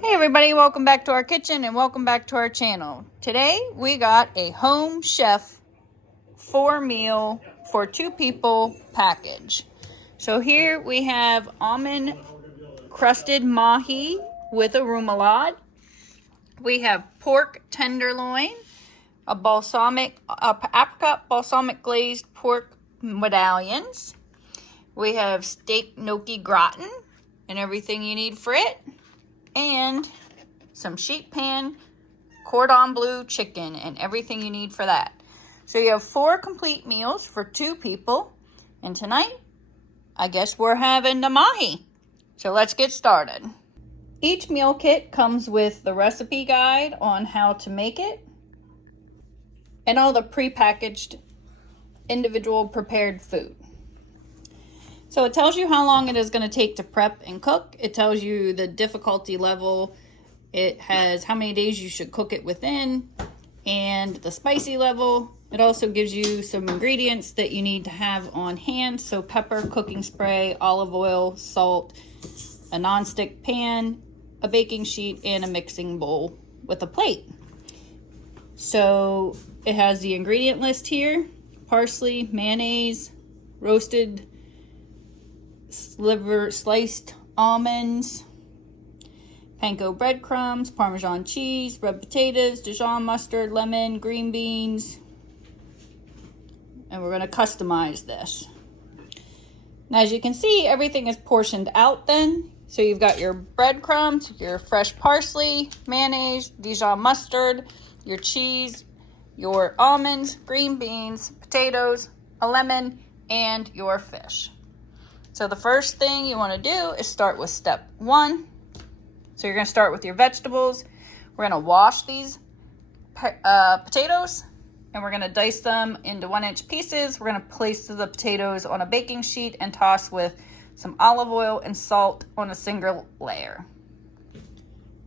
Hey everybody, welcome back to our kitchen and welcome back to our channel. Today we got a home chef 4-meal for 2 people package. So here we have almond crusted mahi with a remoulade. We have pork tenderloin, a apricot balsamic glazed pork medallions. We have steak gnocchi gratin and everything you need for it. And some sheet pan cordon bleu chicken and everything you need for that. So you have 4 complete meals for 2 people. And tonight, I guess we're having the mahi. So let's get started. Each meal kit comes with the recipe guide on how to make it and all the prepackaged individual prepared food. So it tells you how long it is going to take to prep and cook. It tells you the difficulty level. It has how many days you should cook it within and the spicy level. It also gives you some ingredients that you need to have on hand. So pepper, cooking spray, olive oil, salt, a nonstick pan, a baking sheet, and a mixing bowl with a plate. So it has the ingredient list here: parsley, mayonnaise, roasted sliced almonds, panko breadcrumbs, Parmesan cheese, red potatoes, Dijon mustard, lemon, green beans. And we're going to customize this. Now, as you can see, everything is portioned out then. So you've got your breadcrumbs, your fresh parsley, mayonnaise, Dijon mustard, your cheese, your almonds, green beans, potatoes, a lemon, and your fish. So the first thing you want to do is start with step 1. So you're going to start with your vegetables. We're going to wash these potatoes and we're going to dice them into 1-inch pieces. We're going to place the potatoes on a baking sheet and toss with some olive oil and salt on a single layer.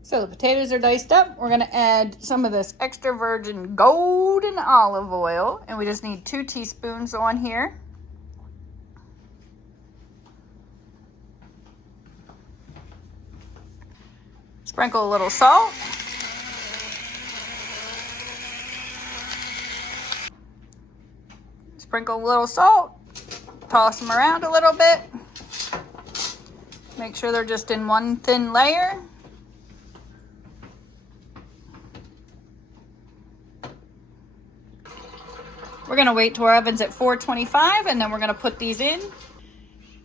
So the potatoes are diced up. We're going to add some of this extra virgin golden olive oil, and we just need 2 teaspoons on here. Sprinkle a little salt. Sprinkle a little salt. Toss them around a little bit. Make sure they're just in one thin layer. We're going to wait till our oven's at 425, and then we're going to put these in.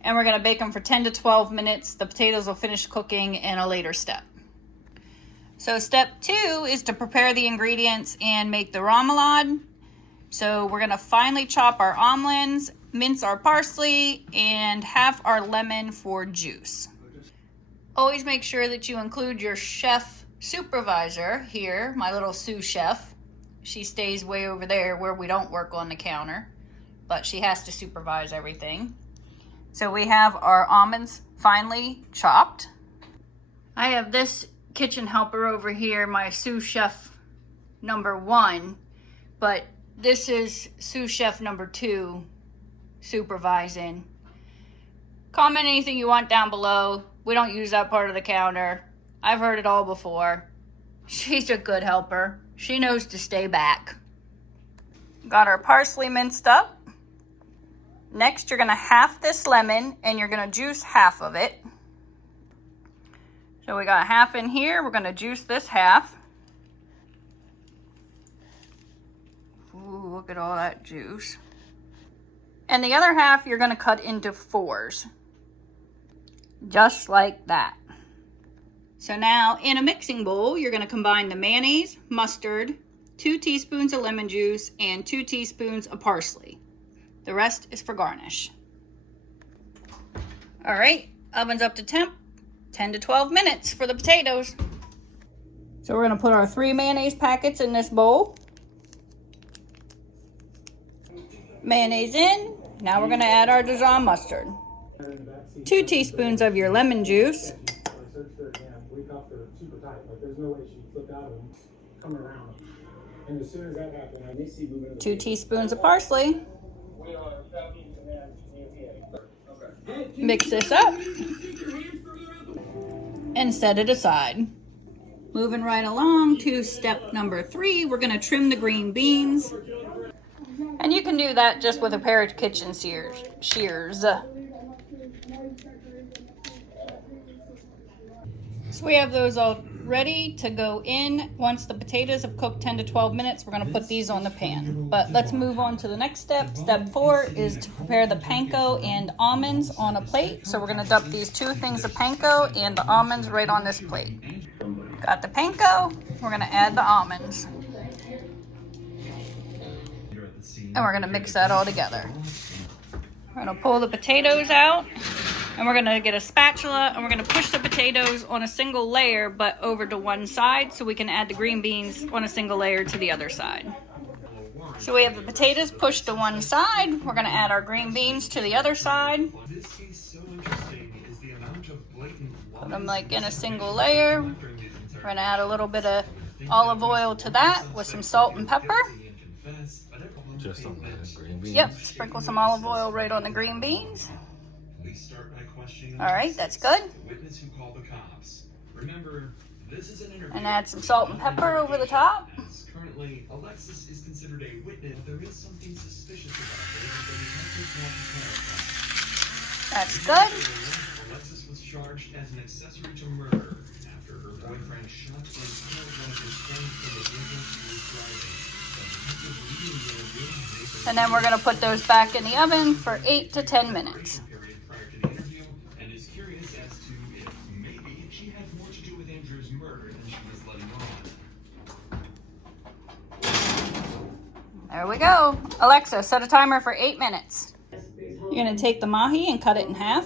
And we're going to bake them for 10 to 12 minutes. The potatoes will finish cooking in a later step. So step 2 is to prepare the ingredients and make the remoulade. So we're going to finely chop our almonds, mince our parsley, and half our lemon for juice. Always make sure that you include your chef supervisor here, my little sous chef. She stays way over there where we don't work on the counter, but she has to supervise everything. So we have our almonds finely chopped. I have this kitchen helper over here, my sous chef number 1, but this is sous chef number 2 supervising. Comment anything you want down below. We don't use that part of the counter. I've heard it all before. She's a good helper. She knows to stay back. Got our parsley minced up. Next, you're going to half this lemon and you're going to juice half of it. So we got half in here. We're going to juice this half. Ooh, look at all that juice. And the other half you're going to cut into 4s. Just like that. So now in a mixing bowl, you're going to combine the mayonnaise, mustard, 2 teaspoons of lemon juice, and 2 teaspoons of parsley. The rest is for garnish. All right, oven's up to temp. 10 to 12 minutes for the potatoes. So we're going to put our 3 mayonnaise packets in this bowl. Mayonnaise in. Now we're going to add our Dijon mustard. 2 teaspoons of your lemon juice. 2 teaspoons of parsley. Mix this up and set it aside. Moving right along to step number 3, we're gonna trim the green beans. And you can do that just with a pair of kitchen shears. So we have those all ready to go in. Once the potatoes have cooked 10 to 12 minutes, we're gonna put these on the pan. But let's move on to the next step. Step 4 is to prepare the panko and almonds on a plate. So we're gonna dump these 2 things of panko and the almonds right on this plate. Got the panko, we're gonna add the almonds. And we're gonna mix that all together. We're gonna pull the potatoes out. And we're gonna get a spatula and we're gonna push the potatoes on a single layer, but over to one side so we can add the green beans on a single layer to the other side. So we have the potatoes pushed to one side. We're gonna add our green beans to the other side. Put them like in a single layer. We're gonna add a little bit of olive oil to that with some salt and pepper. Just on the green beans? Yep, sprinkle some olive oil right on the green beans. All right, that's good. And add some salt and pepper over the top. Currently, Alexis is considered a witness. There is something suspicious about it. That's good. Alexis was charged as an accessory to murder after her boyfriend shot and killed one of his friends in the vehicle she was driving. And then we're gonna put those back in the oven for 8 to 10 minutes. There we go. Alexa, set a timer for 8 minutes. You're gonna take the mahi and cut it in half.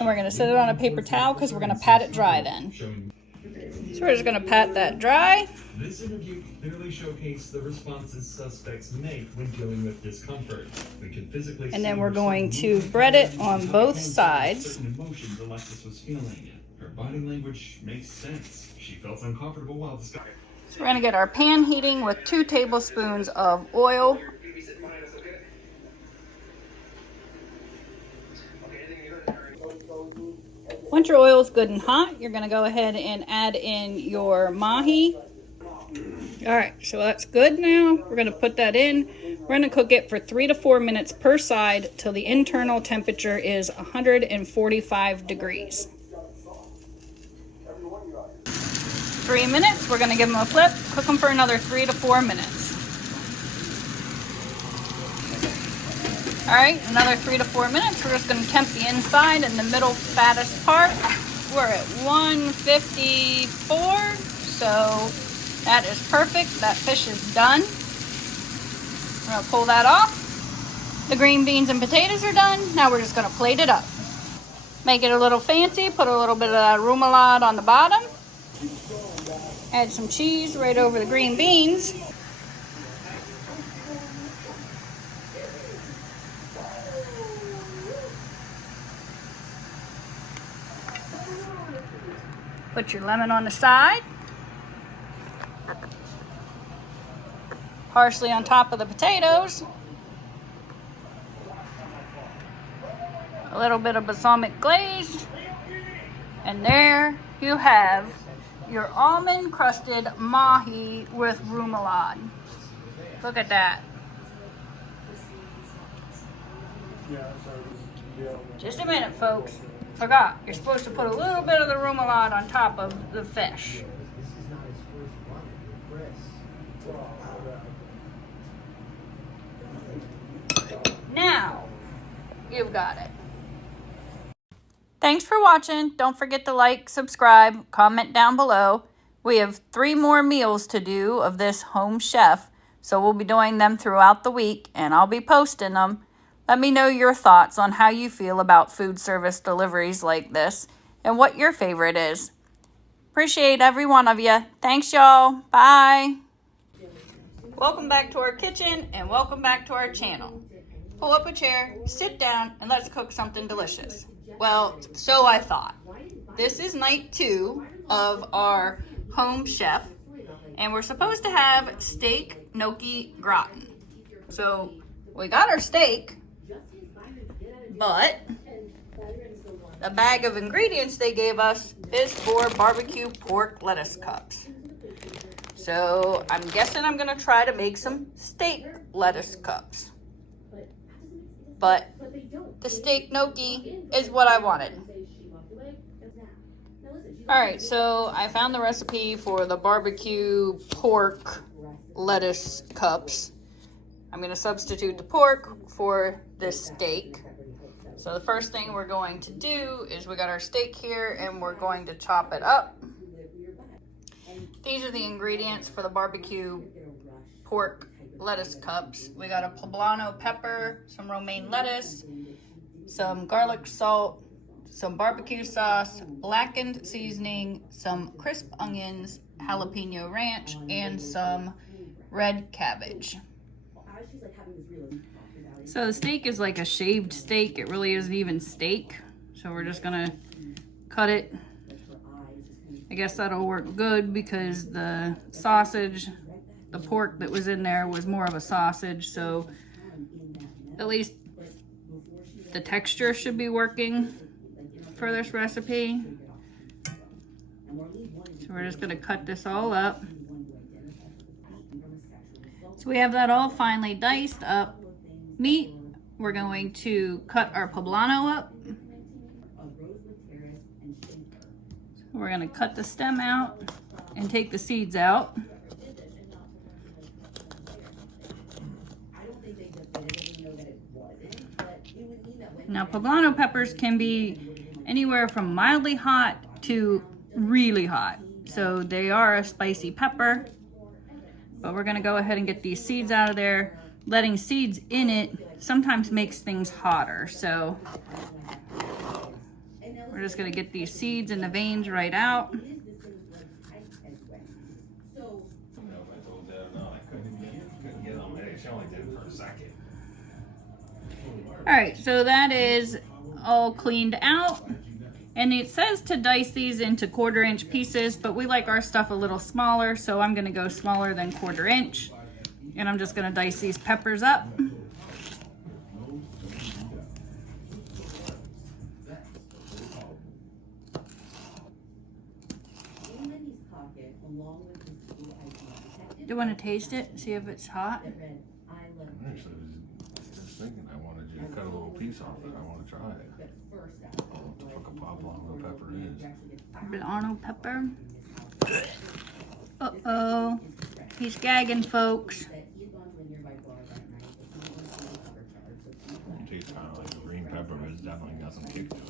And we're gonna set it on a paper towel because we're gonna pat it dry then. So we're just gonna pat that dry. This interview clearly showcased the responses suspects make when dealing with discomfort. We can physically and then we're going to bread it on both sides. Certain emotions Alexis was feeling. Her body language makes sense. She felt uncomfortable while discussing. So we're gonna get our pan heating with 2 tablespoons of oil. Once your oil is good and hot, you're gonna go ahead and add in your mahi. All right, so that's good now. We're gonna put that in. We're gonna cook it for 3 to 4 minutes per side till the internal temperature is 145 degrees. 3 minutes, we're gonna give them a flip, cook them for another 3 to 4 minutes. All right, another 3 to 4 minutes. We're just gonna temp the inside and the middle fattest part. We're at 154, so that is perfect. That fish is done. We're gonna pull that off. The green beans and potatoes are done. Now we're just gonna plate it up. Make it a little fancy, put a little bit of that remoulade on the bottom. Add some cheese right over the green beans. Put your lemon on the side. Parsley on top of the potatoes. A little bit of balsamic glaze. And there you have your almond crusted mahi with remoulade. Look at that. Just a minute, folks. Forgot, you're supposed to put a little bit of the remoulade on top of the fish. Now, you've got it. Thanks for watching. Don't forget to like, subscribe, comment down below. We have 3 more meals to do of this home chef, so we'll be doing them throughout the week, and I'll be posting them. Let me know your thoughts on how you feel about food service deliveries like this and what your favorite is. Appreciate every one of you. Thanks, y'all. Bye. Welcome back to our kitchen and welcome back to our channel. Pull up a chair, sit down, and let's cook something delicious. Well, so I thought. This is night 2 of our home chef, and we're supposed to have steak gnocchi gratin. So we got our steak, but the bag of ingredients they gave us is for barbecue pork lettuce cups. So I'm guessing I'm gonna try to make some steak lettuce cups. But the steak gnocchi is what I wanted. Alright, so I found the recipe for the barbecue pork lettuce cups. I'm gonna substitute the pork for this steak. So the first thing we're going to do is we got our steak here and we're going to chop it up. These are the ingredients for the barbecue pork lettuce cups. We got a poblano pepper, some romaine lettuce, some garlic salt, some barbecue sauce, blackened seasoning, some crisp onions, jalapeno ranch, and some red cabbage. So the steak is like a shaved steak. It really isn't even steak. So we're just gonna cut it. I guess that'll work good because the sausage, the pork that was in there was more of a sausage. So at least the texture should be working for this recipe. So we're just gonna cut this all up. So we have that all finely diced up meat. We're going to cut our poblano up. So we're going to cut the stem out and take the seeds out. Now poblano peppers can be anywhere from mildly hot to really hot. So they are a spicy pepper. But we're gonna go ahead and get these seeds out of there. Letting seeds in it sometimes makes things hotter. So we're just gonna get these seeds and the veins right out. All right, so that is all cleaned out. And it says to dice these into 1/4 inch pieces, but we like our stuff a little smaller, so I'm gonna go smaller than 1/4 inch. And I'm just gonna dice these peppers up. Do you wanna taste it? See if it's hot? Actually, I was just thinking I wanted you to cut a little piece off it. I want to try it. What the fuck a poblano pepper is. Poblano pepper. Uh-oh. He's gagging, folks. It tastes kind of like a green pepper, but it's definitely got some kick to it.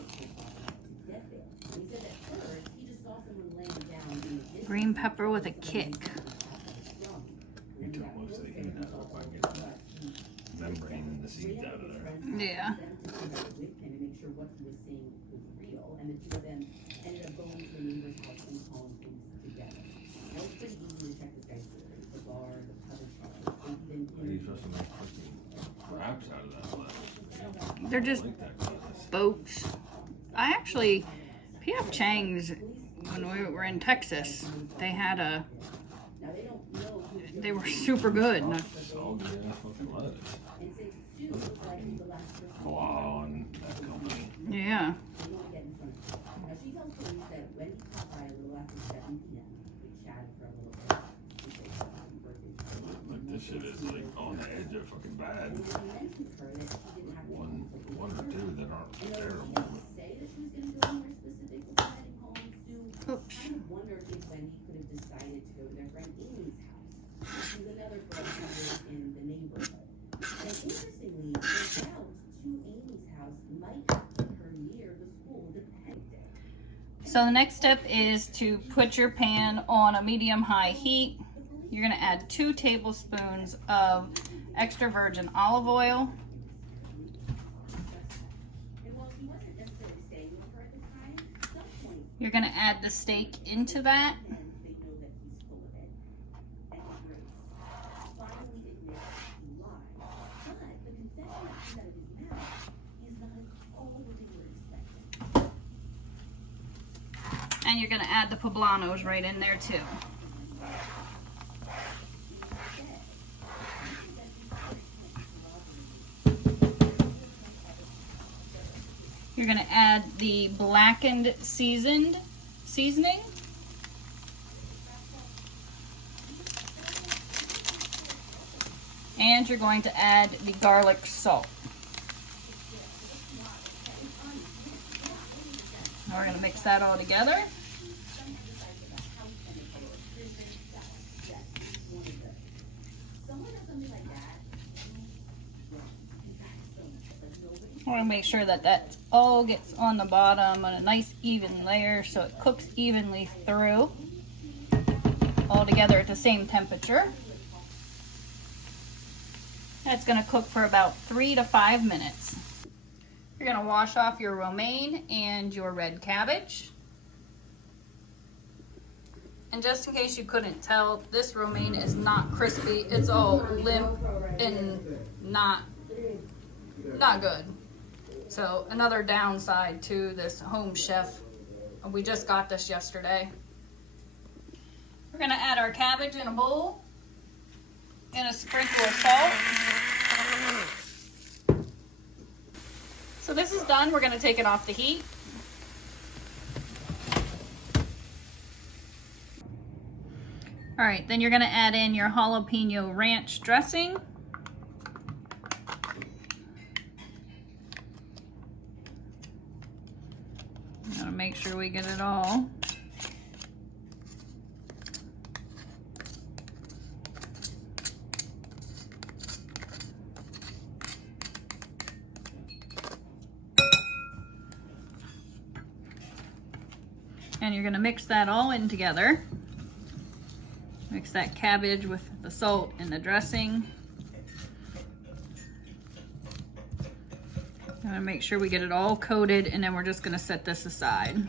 Green pepper with a kick. You took most of the heat out if I get the membrane and the seeds out of there. Yeah. You're supposed to make fucking wraps out of that. They're just boats. I actually, P.F. Chang's, when we were in Texas, they had a, they were super good. Salty ass fucking lettuce. Wow, and that company. Yeah. Like this shit is like on the edge of fucking bad. One or two that aren't terrible. Oops. So the next step is to put your pan on a medium-high heat. You're going to add 2 tablespoons of extra virgin olive oil. You're going to add the steak into that. And you're going to add the poblanos right in there too. You're gonna add the blackened seasoning. And you're going to add the garlic salt. Now we're gonna mix that all together. I want to make sure that that all gets on the bottom on a nice even layer so it cooks evenly through, all together at the same temperature. That's going to cook for about 3 to 5 minutes. You're going to wash off your romaine and your red cabbage. And just in case you couldn't tell, this romaine is not crispy. It's all limp and not good. So another downside to this Home Chef. We just got this yesterday. We're gonna add our cabbage in a bowl and a sprinkle of salt. So this is done. We're gonna take it off the heat. All right, then you're gonna add in your jalapeno ranch dressing. Gotta make sure we get it all. And you're gonna mix that all in together. Mix that cabbage with the salt and the dressing. I'm gonna make sure we get it all coated, and then we're just gonna set this aside.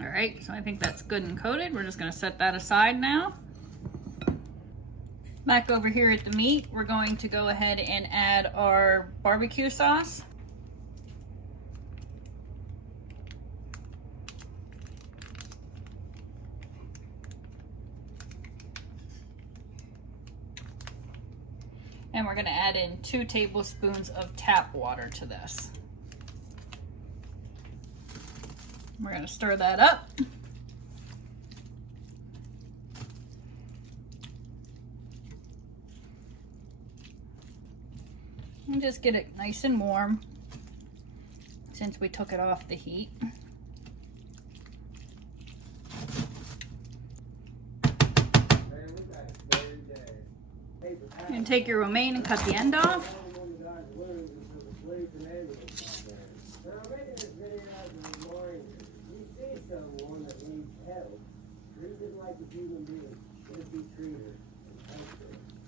All right, so I think that's good and coated. We're just gonna set that aside now. Back over here at the meat, we're going to go ahead and add our barbecue sauce. And we're gonna add in 2 tablespoons of tap water to this. We're gonna stir that up. And just get it nice and warm since we took it off the heat. And take your romaine and cut the end off.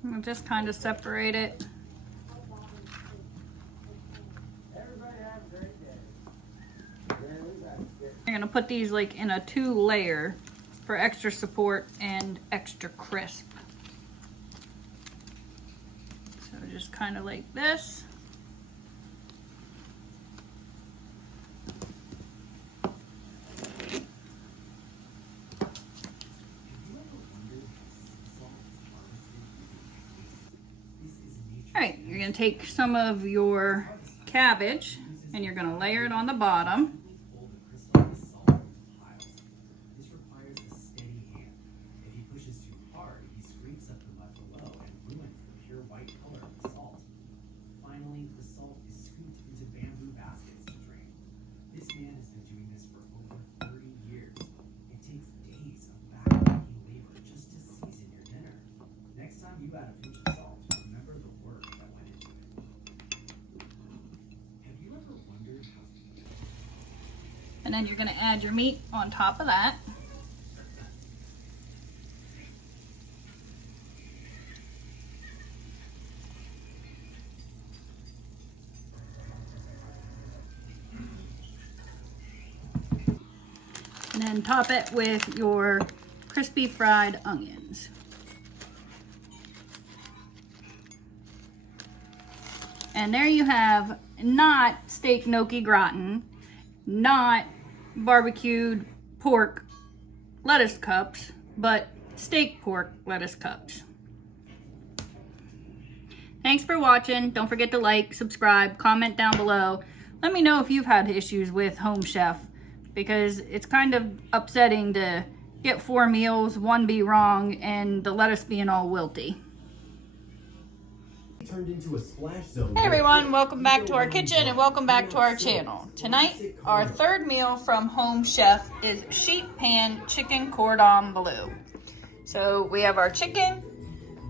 And just kind of separate it. You're gonna put these like in a 2-layer for extra support and extra crisp. So just kind of like this. All right, you're gonna take some of your cabbage and you're gonna layer it on the bottom. And then you're going to add your meat on top of that. And then top it with your crispy fried onions. And there you have not steak gnocchi gratin, not barbecued pork lettuce cups, but steak pork lettuce cups. Thanks for watching. Don't forget to like, subscribe, comment down below. Let me know if you've had issues with Home Chef, because it's kind of upsetting to get 4 meals, 1 be wrong, and the lettuce being all wilty. Turned into a splash zone. Hey everyone, welcome back to our kitchen and welcome back to our channel. Tonight, our third meal from Home Chef is sheet pan chicken cordon bleu. So we have our chicken,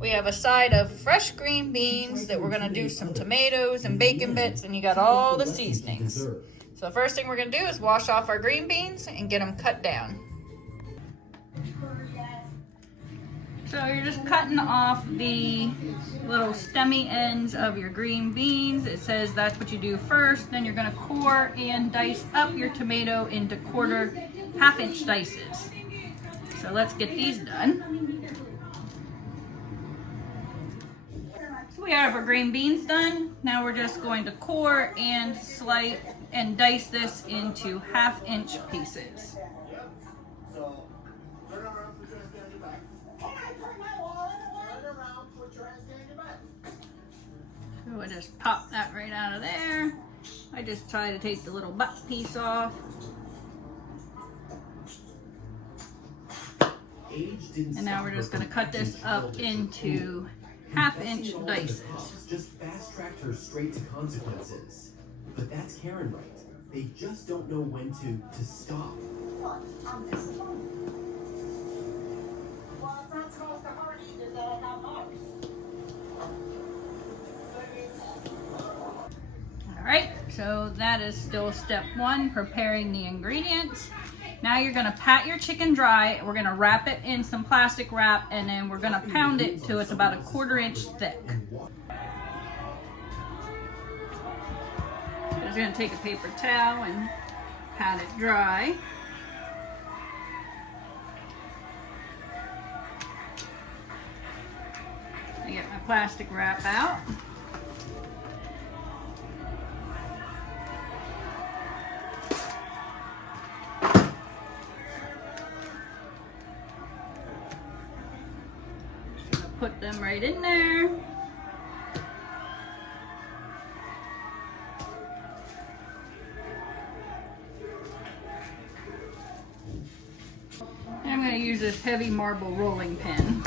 we have a side of fresh green beans that we're gonna do some tomatoes and bacon bits, and you got all the seasonings. So the first thing we're gonna do is wash off our green beans and get them cut down. So you're just cutting off the little stemmy ends of your green beans. It says that's what you do first. Then you're gonna core and dice up your tomato into half-inch dices. So let's get these done. So we have our green beans done. Now we're just going to core and slice and dice this into half-inch pieces. So I just pop that right out of there. I just try to take the little butt piece off. And now we're just going to cut this up into half-inch dices. Just fast-tracked her straight to consequences. But that's Karen right. They just don't know when to stop. Well, it's not supposed to hurt either that I got marks. Alright, so that is still step 1, preparing the ingredients. Now you're gonna pat your chicken dry. We're gonna wrap it in some plastic wrap, and then we're gonna pound it till it's about a 1/4 inch thick. Just gonna take a paper towel and pat it dry. I get my plastic wrap out. Put them right in there. And I'm going to use this heavy marble rolling pin.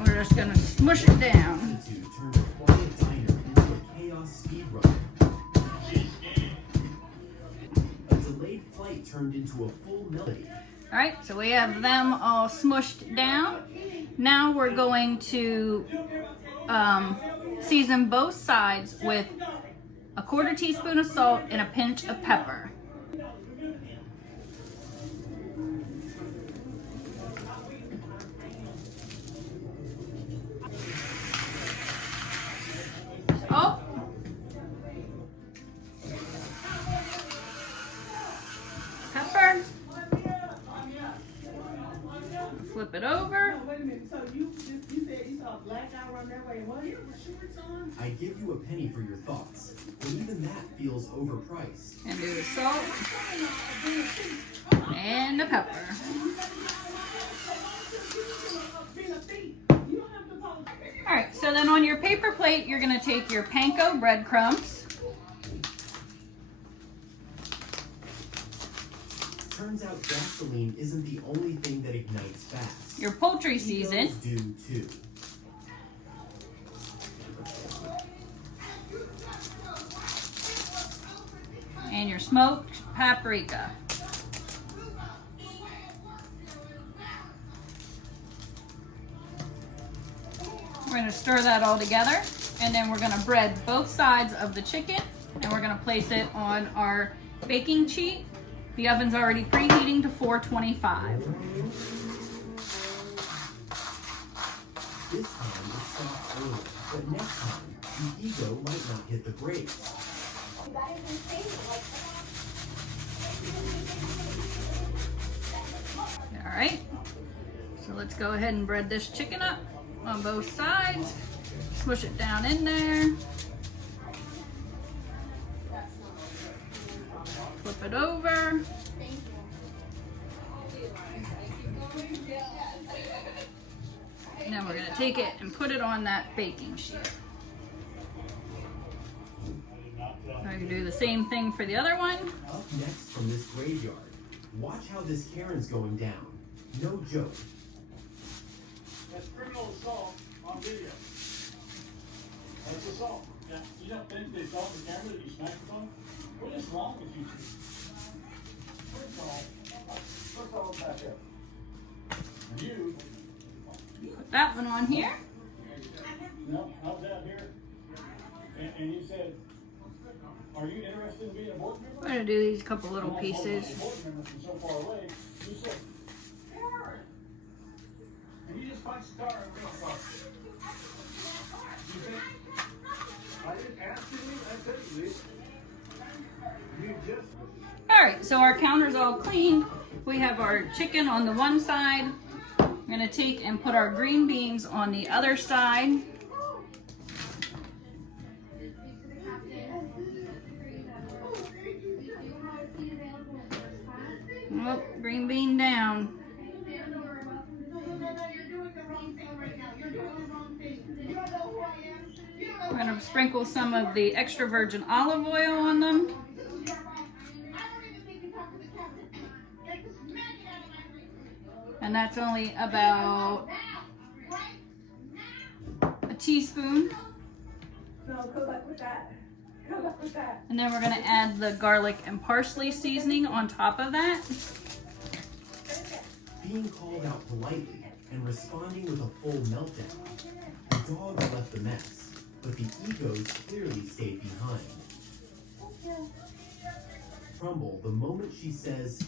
We're just going to smush it down. Turn a quiet diner into a chaos speed run. A delayed flight turned into a full melody. All right, so we have them all smushed down. Now we're going to season both sides with a 1/4 teaspoon of salt and a pinch of pepper. Salt. Pepper. Flip it over. Wait a minute, so you said you saw a black guy run that way. What? You have shorts on? I give you a penny for your thoughts, but even that feels overpriced. And do the salt. And the pepper. Alright, so then on your paper plate, you're going to take your panko breadcrumbs. Turns out gasoline isn't the only thing that ignites fast. Your poultry season. Do too. And your smoked paprika. We're going to stir that all together, and then we're going to bread both sides of the chicken, and we're going to place it on our baking sheet. The oven's already preheating to 425. This time it stopped early, but next time the ego might not hit the brakes. All right, so let's go ahead and bread this chicken up on both sides. Smush it down in there. Flip it over. And then we're gonna take it and put it on that baking sheet. I can do the same thing for the other one. Up next from this graveyard, watch how this Karen's going down. No joke. That's criminal assault on video. That's assault. Now, you don't think they saw the camera that you smacked them on? What is wrong with you two? First of all, back up. You. Put that one on here. No, I was out here, and you said, are you interested in being a board member? I'm gonna do these couple little And I told my pieces. board member from so far away, you said, Karen! And you just punched the car in real car. You think, I didn't ask you to leave, I said you leave. You just... Alright, so our counter's all clean. We have our chicken on the one side. I'm gonna take and put our green beans on the other side. Oh, green bean down. I'm gonna sprinkle some of the extra virgin olive oil on them. And that's only about a teaspoon. No, good luck with that. Good luck with that. And then we're gonna add the garlic and parsley seasoning on top of that. Being called out politely and responding with a full meltdown. The dogs left the mess, but the egos clearly stayed behind. Crumble the moment she says,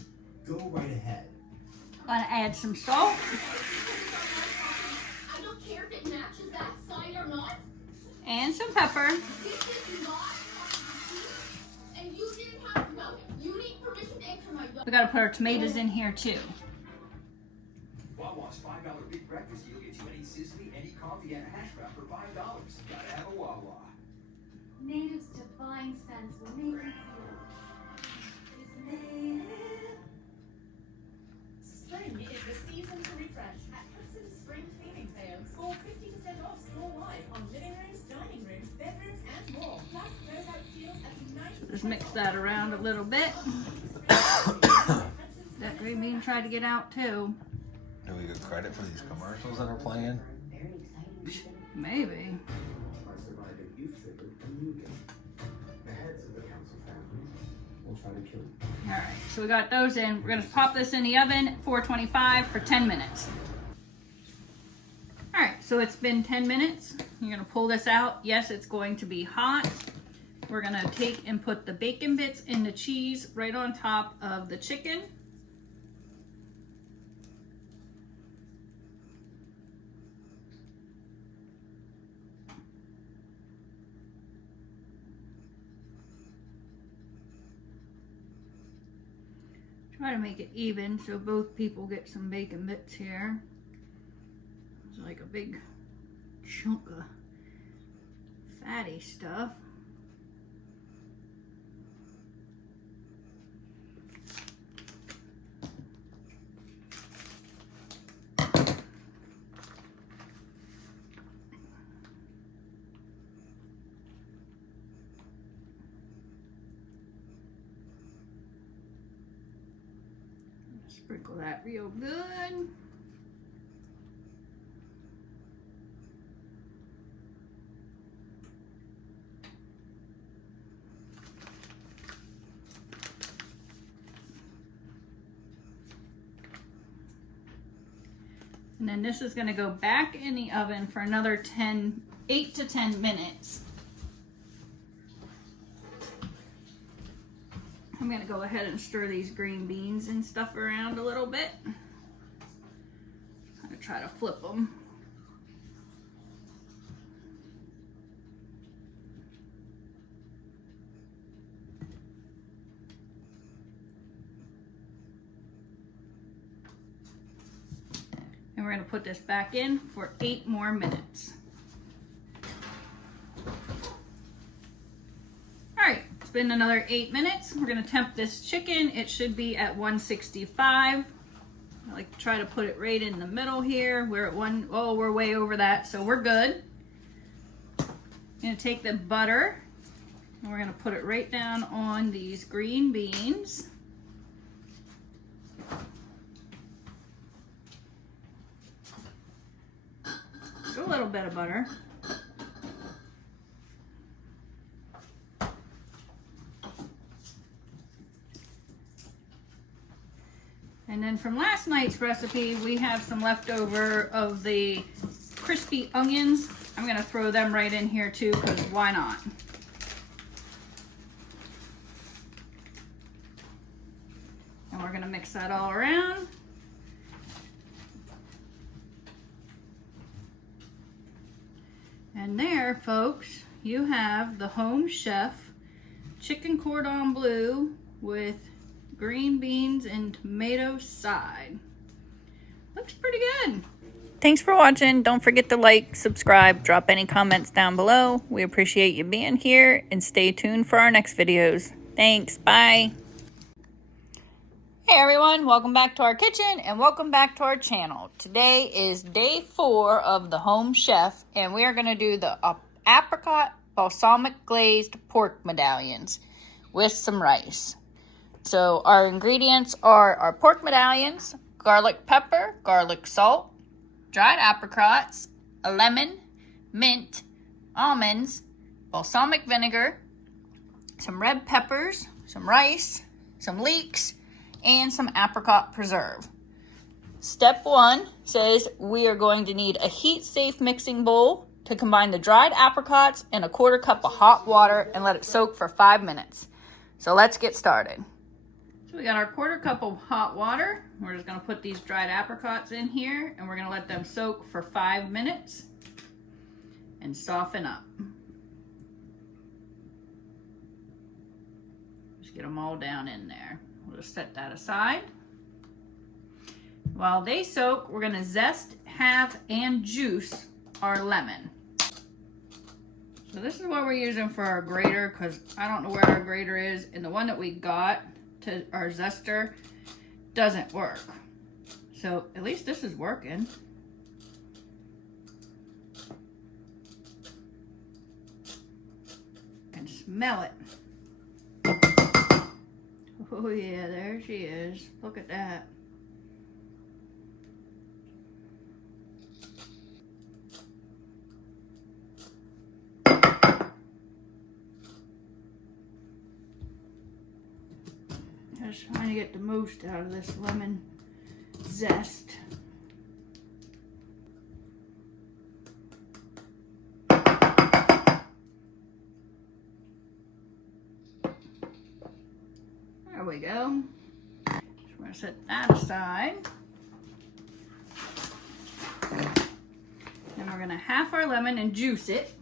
go right ahead. Gonna add some salt. I don't care if it matches that side or not. And some pepper. This is not. And you didn't have to know. You need permission to enter my door. We gotta put our tomatoes in here too. Wawa's $5 big breakfast deal gets you any sizzling, any coffee, and a hash brown for $5. Gotta have a Wawa. Native's divine sense will make you feel. It's native. Spring is the season to refresh. At Hudson's Spring Cleaning Sale, score 50% off store-wide on living rooms, dining rooms, bedrooms, and more. Plus, close-out deals at 90%. Just mix that around a little bit. That green bean tried to get out too. Do we get credit for these commercials that are playing? Maybe. Our surviving youth triggered a new game. The heads of the council families will try to kill you. Alright, so we got those in. We're gonna pop this in the oven, 425 for 10 minutes. Alright, so it's been 10 minutes. You're gonna pull this out. Yes, it's going to be hot. We're gonna take and put the bacon bits and the cheese right on top of the chicken. Try to make it even so both people get some bacon bits here. It's like a big chunk of fatty stuff. Sprinkle that real good. And then this is going to go back in the oven for another 8 to 10 minutes. I'm going to go ahead and stir these green beans and stuff around a little bit. I'm going to try to flip them. And we're going to put this back in for 8 more minutes. Alright, it's been another 8 minutes. We're going to temp this chicken. It should be at 165. I like to try to put it right in the middle here. We're at one, oh, we're way over that, so we're good. I'm gonna take the butter and we're gonna put it right down on these green beans. Just a little bit of butter. And then from last night's recipe, we have some leftover of the crispy onions. I'm gonna throw them right in here too, because why not? And we're gonna mix that all around. And there, folks, you have the Home Chef chicken cordon bleu with green beans and tomato side. Looks pretty good. Thanks for watching. Don't forget to like, subscribe, drop any comments down below. We appreciate you being here, and stay tuned for our next videos. Thanks. Bye. Hey everyone, welcome back to our kitchen and welcome back to our channel. Today is day 4 of the Home Chef, and we are going to do the apricot balsamic glazed pork medallions with some rice. So our ingredients are our pork medallions, garlic pepper, garlic salt, dried apricots, a lemon, mint, almonds, balsamic vinegar, some red peppers, some rice, some leeks, and some apricot preserve. Step 1 says we are going to need a heat-safe mixing bowl to combine the dried apricots and a 1/4 cup of hot water and let it soak for 5 minutes. So let's get started. So we got our 1/4 cup of hot water. We're just going to put these dried apricots in here and we're going to let them soak for 5 minutes and soften up. Just get them all down in there. We'll just set that aside. While they soak, we're going to zest, halve, and juice our lemon. So this is what we're using for our grater, because I don't know where our grater is, and the one that we got to our zester doesn't work. So at least this is working. I can smell it. Oh yeah, there she is. Look at that. Just trying to get the most out of this lemon zest. There we go. So we're going to set that aside. Then we're going to half our lemon and juice it.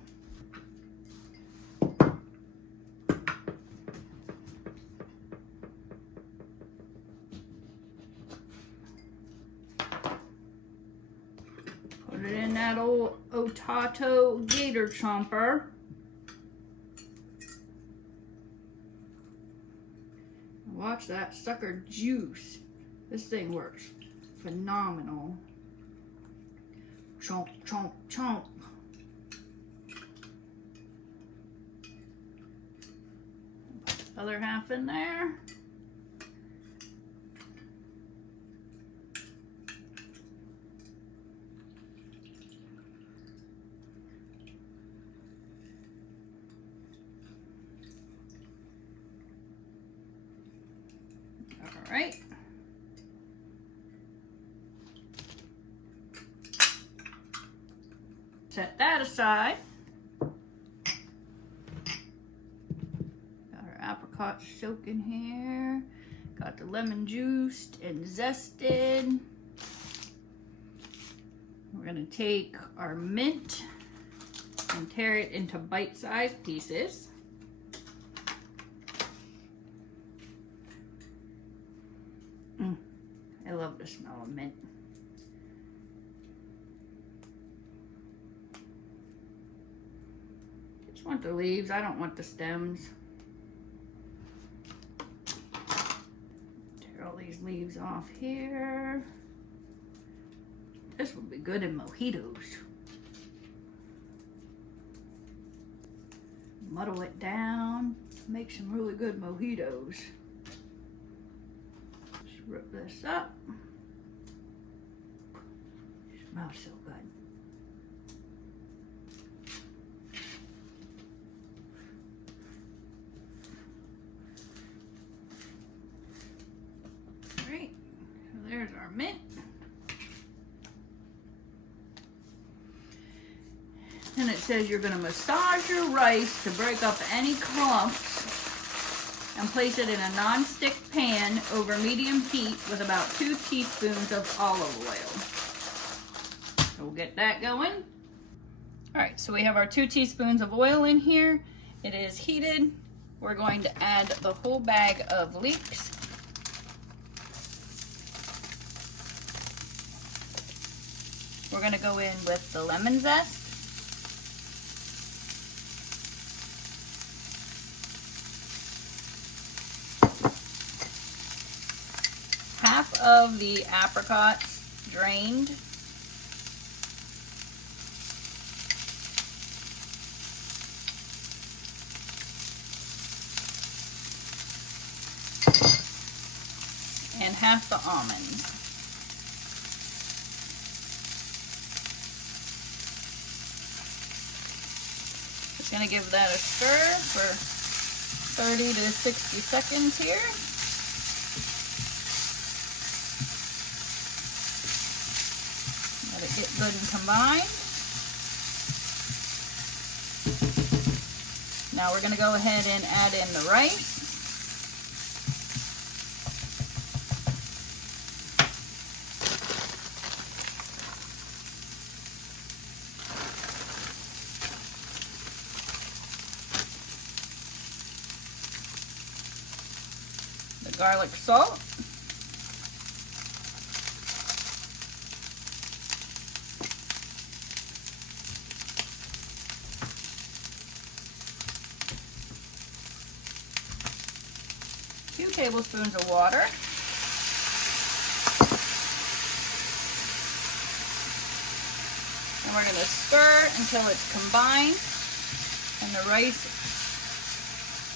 Put it in that old Otato gator chomper. Watch that sucker juice. This thing works phenomenal. Chomp, chomp, chomp. Other half in there. All right. Set that aside. Got our apricots soaking here. Got the lemon juiced and zested. We're gonna take our mint and tear it into bite-sized pieces. I love the smell of mint. Just want the leaves, I don't want the stems. Tear all these leaves off here. This would be good in mojitos. Muddle it down, make some really good mojitos. Just rip this up. Smells so good. All right, so there's our mint. And it says you're gonna massage your rice to break up any clumps and place it in a non-stick pan over medium heat with about 2 teaspoons of olive oil. So we'll get that going. All right, so we have our 2 teaspoons of oil in here. It is heated. We're going to add the whole bag of leeks. We're gonna go in with the lemon zest. Half of the apricots drained. And half the almonds. Just gonna give that a stir for 30 to 60 seconds here. Let it get good and combined. Now we're gonna go ahead and add in the rice. The garlic salt. Two tablespoons of water. And we're going to stir until it's combined and the rice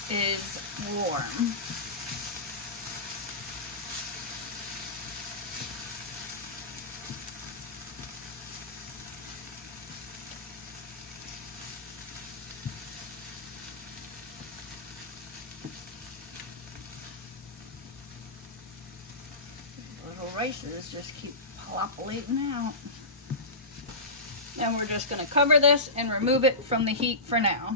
is warm. Rices just keep ploppulating out. Then we're just going to cover this and remove it from the heat for now.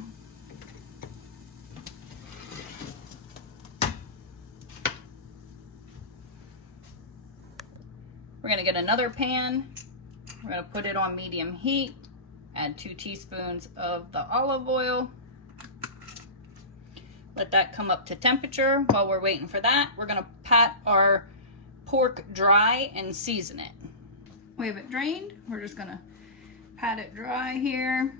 We're going to get another pan. We're going to put it on medium heat. Add 2 teaspoons of the olive oil. Let that come up to temperature. While we're waiting for that, we're going to pat our pork dry and season it. We have it drained. We're just gonna pat it dry here.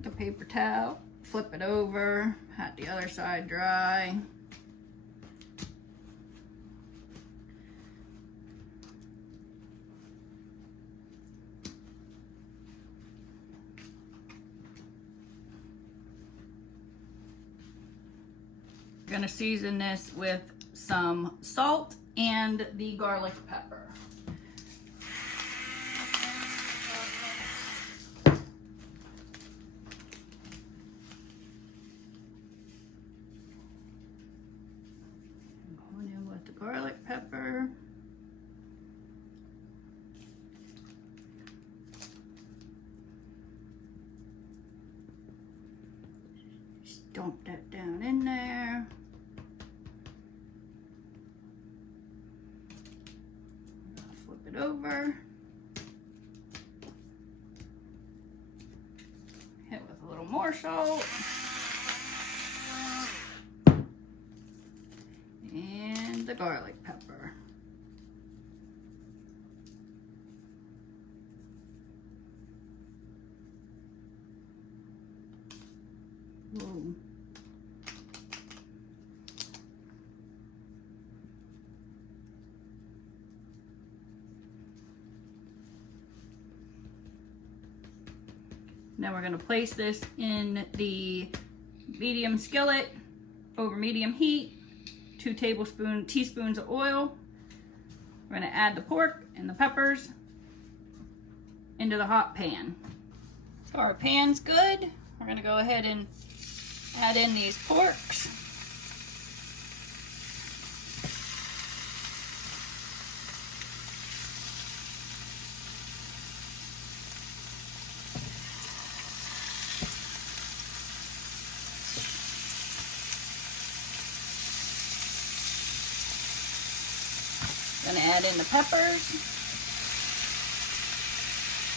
The paper towel, flip it over, pat the other side dry. We're gonna season this with some salt and the garlic pepper. Going in with the garlic pepper. Just dump that down in there. It over, hit with a little more salt, and the garlic pepper. Ooh. Then we're gonna place this in the medium skillet over medium heat, 2 teaspoons of oil. We're gonna add the pork and the peppers into the hot pan. So our pan's good. We're gonna go ahead and add in these porks. Gonna add in the peppers,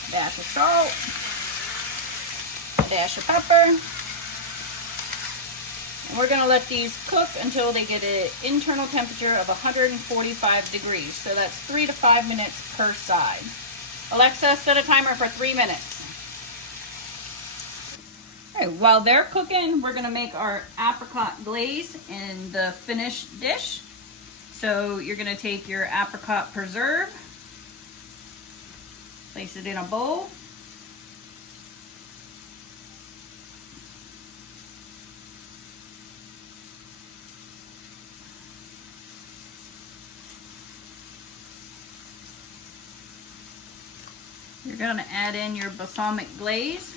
a dash of salt, a dash of pepper, and we're gonna let these cook until they get an internal temperature of 145 degrees. So that's 3 to 5 minutes per side. Alexa, set a timer for 3 minutes. All right, while they're cooking, we're gonna make our apricot glaze in the finished dish. So you're gonna take your apricot preserve, place it in a bowl. You're gonna add in your balsamic glaze.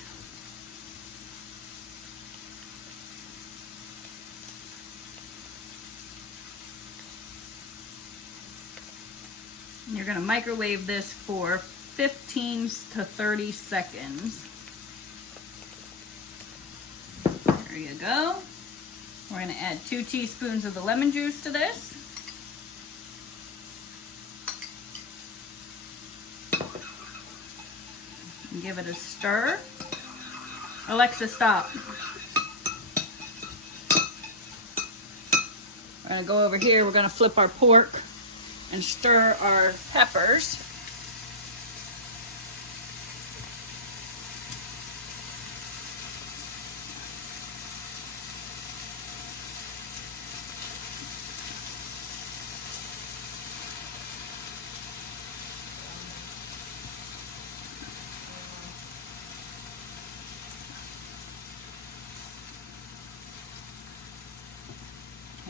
You're going to microwave this for 15 to 30 seconds. There you go. We're going to add 2 teaspoons of the lemon juice to this. And give it a stir. Alexa, stop. We're going to go over here. We're going to flip our pork and stir our peppers.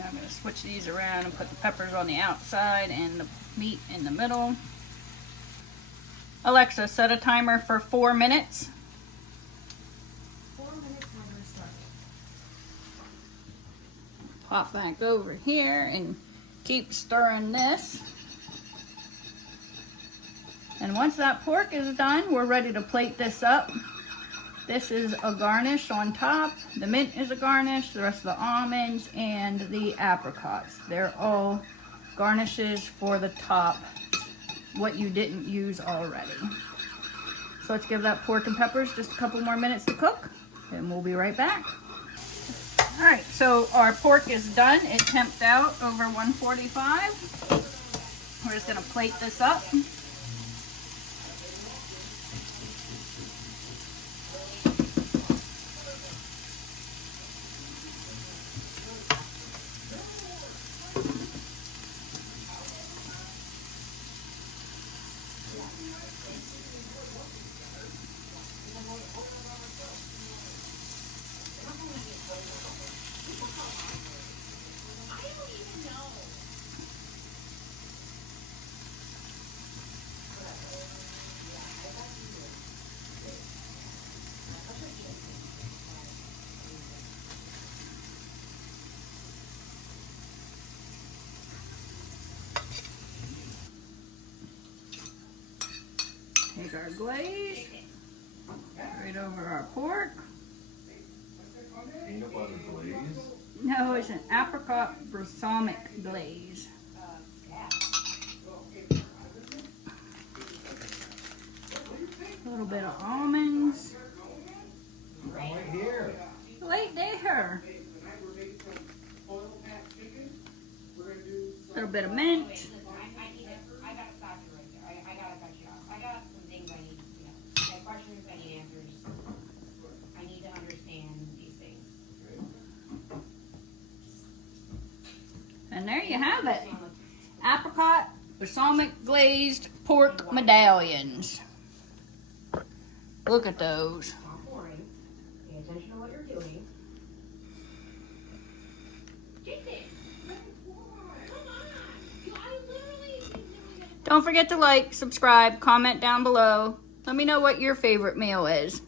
I'm going to switch these around and put the peppers on the outside and the meat in the middle. Alexa, set a timer for 4 minutes. 4 minutes timer started. Pop back over here and keep stirring this. And once that pork is done, we're ready to plate this up. This is a garnish on top. The mint is a garnish, the rest of the almonds and the apricots. They're all garnishes for the top, what you didn't use already. So let's give that pork and peppers just a couple more minutes to cook, and we'll be right back. All right, so our pork is done. It temped out over 145. We're just gonna plate this up. Take our glaze right over our pork. Peanut butter glaze? No, it's an apricot balsamic glaze. A little bit of almonds. Right here. Right there. A little bit of mint. I gotta stop you right there. I gotta cut you off. I got some things I need, I have questions, I need answers. I need to understand these things. And there you have it. Apricot balsamic glazed pork medallions. Look at those. Don't forget to like, subscribe, comment down below. Let me know what your favorite meal is.